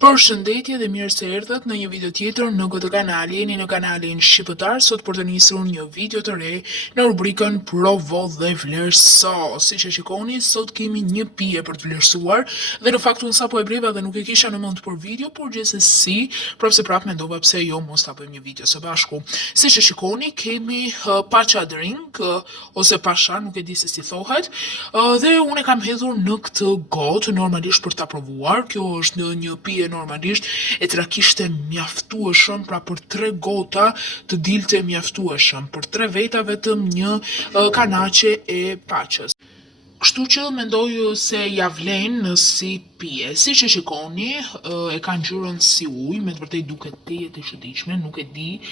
Përshëndetje dhe mirë se erdhët në një video tjetër në këtë kanal. Jeni në kanalin Shqiptar, sot për të nisur një video të re në rubrikën Provo dhe vlerëso. Siç e shikoni, sot kemi një pije për të vlerësuar dhe në fakt unë sapo e breva dhe nuk e kisha në mend për video, por gjithsesi prapse prap mendova pse jo mos ta bëjmë një video së bashku. Siç e shikoni, kemi pacha drink ose pasha, nuk e di se si thohet, dhe unë e kam hedhur në këtë gotë normalisht për ta provuar. Kjo është një pije normalisht e cila kishte mjaftueshëm, pra për 3 gota të dilte mjaftueshëm, për 3 veta vetëm një kanaqe e paqës. Kështu që mendoj se ja vlen si pije. Siç e shikoni, e ka ngjyrën si ujë, me të vërtetë duket tejet e çuditshme, nuk e di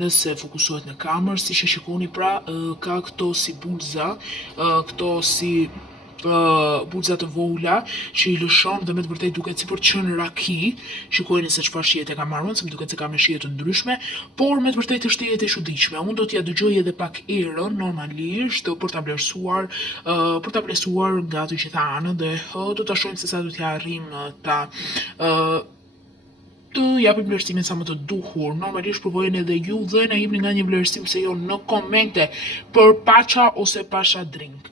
nëse fokusohet në kamerë. Siç e shikoni, pra ka këto si bulza, këto si bulza të vogla që i lëshon dhe me të vërtetë duket si për të qenë raki. Shikojeni se çfarë shihet e kam marrë, se më duket se ka me shije të ndryshme, por me të vërtetë është tejet e çuditshme. Unë do t'ja dëgjoj edhe pak erën normalisht për ta vlerësuar nga të gjitha anët dhe do ta shohim se sa do t'ja arrim ta të japim vlerësimin sa më të duhur. Normalisht provojeni edhe ju dhe na jepni nga një vlerësim se jo në komente për pacha ose pasha drink.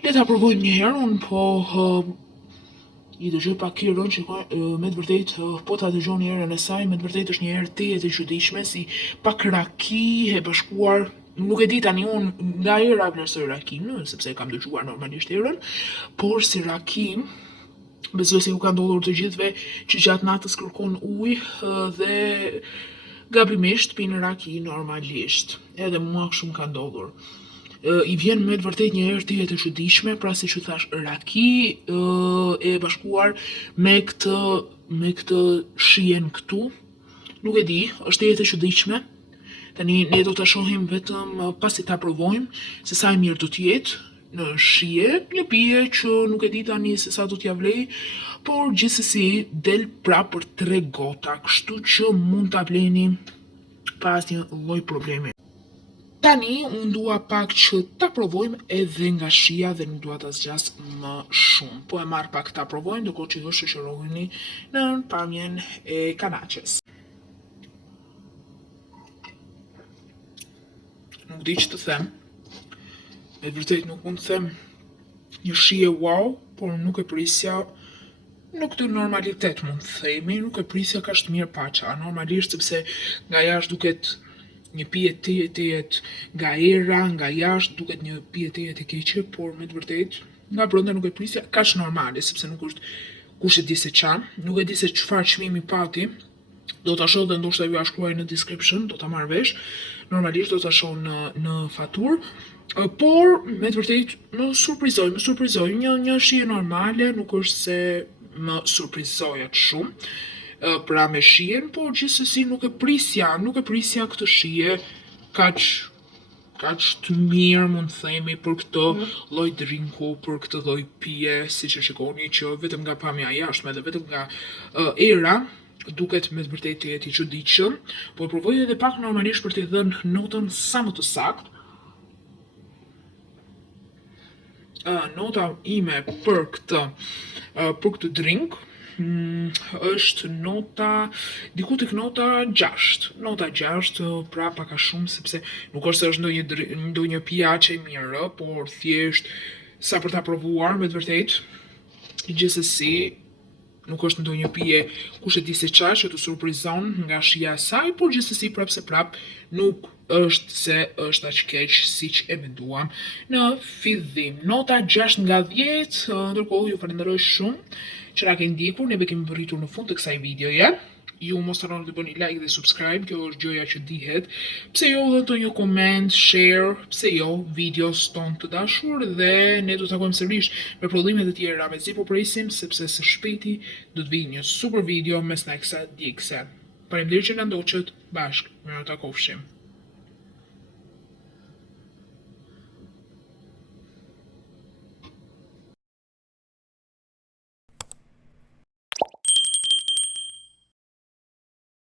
Le ta provojmë një herë, unë po i dëgjoj pak erën që me të vërtetë po ta dëgjoni erën e saj, me të vërtetë është një erë tejet e çuditshme, si pak raki e bashkuar. Nuk e di tani unë nga era vlerësoj rakin, sepse e kam dëgjuar normalisht erën, por si raki besoj se ju ka ndodhur të gjithëve që gjatë natës kërkon ujë dhe gabimisht pinë raki normalisht. Edhe mua kështu më ka ndodhur. I vjen me të vërtet një erë tejet e çuditshme, pra siç u thash, raki e bashkuar me këtë shijen këtu. Nuk e di, është tejet e çuditshme. Tani ne do ta shohim vetëm pasi ta provojmë se sa e mirë do të jetë në shije, një pije që nuk e di tani se sa do t'ja vlej, por gjithsesi del pra për 3 gota, kështu që mund ta bleni pa asnjë lloj problemi. Tani, unë dua pak që ta provojmë edhe nga shija dhe nuk dua ta zgjas më shumë. Po e marr pak ta provojmë, ndërkohë që ju shoqëroheni në pamjen e kanaqes. Nuk di që të them. Me vërtet nuk mund të them një shije wow, por nuk e prisja në këtë normalitet, mund të themi, nuk e prisja kaq të mirë pacha. Normalisht sepse nga jashtë duket një pije tejet nga era, nga jashtë duket një pije tejet e keqe, por me të vërtetë nga brenda nuk e prisja kaq normale, sepse nuk është kush e di se çan, nuk e di se çfarë çmimi pati. Do ta shoh dhe ndoshta ju a shkruaj në description, do ta marr vesh. Normalisht do ta shoh në faturë. Por me të vërtetë më surprizoi, një shije normale, nuk është se më surprizoi atë shumë. Pra me shijen, por gjithsesi nuk e prisja këtë shije kaq të mirë, mund të themi, për këtë lloj drinku, për këtë lloj pije, siç e shikoni që vetëm nga pamja jashtme dhe vetëm nga era duket me të vërtetë tejet i çuditshëm, por provoj edhe pak normalisht për t'i dhënë notën sa më të saktë. Nota ime për këtë drink është nota, diku tek nota 6. Nota 6, pra pak a shumë, sepse nuk është se është ndonjë pije aq e mirë, por thjesht sa për ta provuar, me të vërtetë. Gjithsesi, nuk është ndonjë pije kush e di se çfarë që të surprizon nga shija e saj, por gjithsesi prapse prap nuk është se është aq keq siç e menduam në fillim. Nota 6 nga 10, ndërkohë ju falenderoj shumë që na keni ndjekur, neve kemi përritur në fund të kësaj videoje. Ju mos harroni të bëni like dhe subscribe, kjo është gjëja që dihet. Pse jo dhe ndonjë koment, share, pse jo videos tonë të dashur, dhe ne do të takojmë sërish me prodhime të tjera, me zi po presim, sepse së shpejti do të vijë një super video mes na kësa djegse. Faleminderit që na ndoqët, bashkë, ne do takofshim.